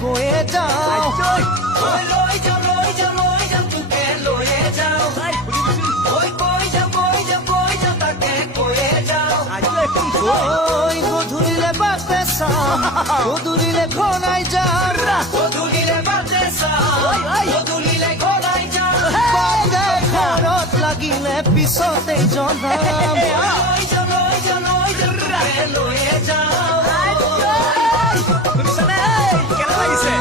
কৈয়ে যাওঁ লৈ যাম তোকে লৈয়ে যাওঁ কৈ যাম তাকে কৈয়ে যাওঁ ঐ গধূলিলে বাটে চাম গধূলিলে ঘনাই যাম গধূলিলে বাটে চাওঁ গধূলিলে ঘনাই যাওঁ বাটে ঘৰত লাগিলে পিছতে জনাম লৈ যাম তোকে লৈয়ে যাওঁ শুনিছানে কেনে লাগিছে